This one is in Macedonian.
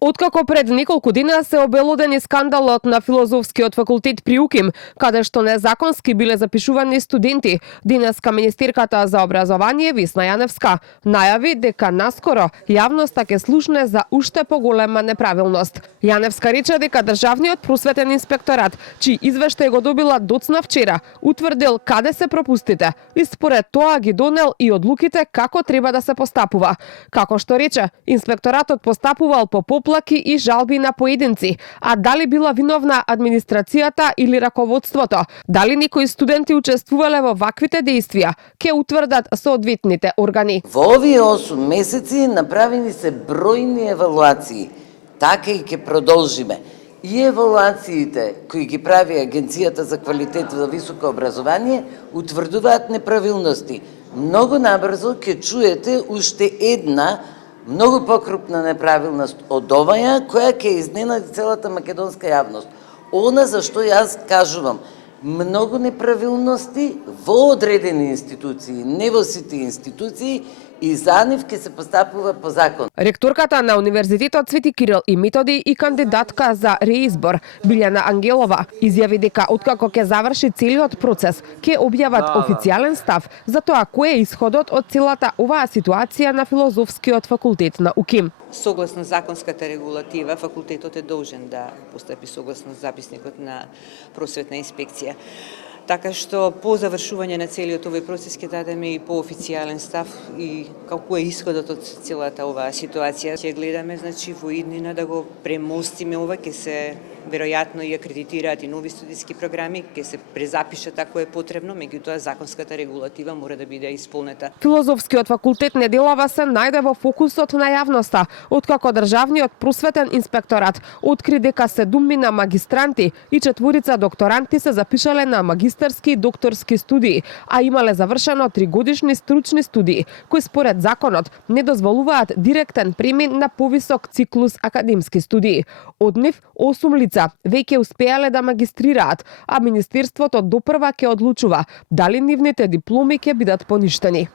Откако пред неколку дена се обелодени скандалот на Филозофскиот факултет при УКИМ, каде што незаконски биле запишувани студенти, денеска министерката за образование Весна Јаневска најави дека наскоро јавноста ќе слушне за уште поголема неправилност. Јаневска рече дека државниот просветен инспекторат, чиј извештај го добила доцна вчера, утврдил каде се пропустите и според тоа ги донел и одлуките како треба да се постапува. Како што рече, инспекторатот постапувал по поплаки и жалби на поединци, а дали била виновна администрацијата или раководството, дали некои студенти учествувале во ваквите действија, ќе утврдат соодветните органи. Во овие 8 месеци направени се бројни евалуации, така и ќе продолжиме. И евалуациите кои ги прави Агенцијата за квалитет во високо образование утврдуваат неправилности. Многу набрзо ќе чуете уште една многу покрупна неправилност од оваја, која ќе изненади целата македонска јавност. Она за што јас кажувам, многу неправилности во одредени институции, не во сите институции, и за нив ќе се постапува по закон. Ректорката на Универзитетот Свети Кирил и Методи и кандидатка за реизбор Билјана Ангелова изјави дека откако ќе заврши целиот процес, ќе објават официјален став за тоа кој е исходот од целата оваа ситуација на Филозофскиот факултет на УКИМ. Согласно законската регулатива, факултетот е должен да постапи согласно записникот на просветна инспекција. Така што по завршување на целиот овој процес ќе дадеме и по официјален став и како е исходот од целата оваа ситуација. Ќе гледаме во иднина да го премостиме ова, ќе се веројатно и акредитираат и нови студиски програми, ќе се презапишат ако е потребно, меѓутоа законската регулатива мора да биде исполнета. Филозофскиот факултет неделава се најде во фокусот на јавноста, откако државниот просветен инспекторат откри дека 7 магистранти и 4 докторанти се запишале на магистарски и докторски студии, а имале завршено 3-годишни стручни студии, кои според законот не дозволуваат директен премин на повисок циклус академски студии. Од нив 8 лица веќе успеале да магистрираат, а Министерството допрва ќе одлучува дали нивните дипломи ќе бидат поништени.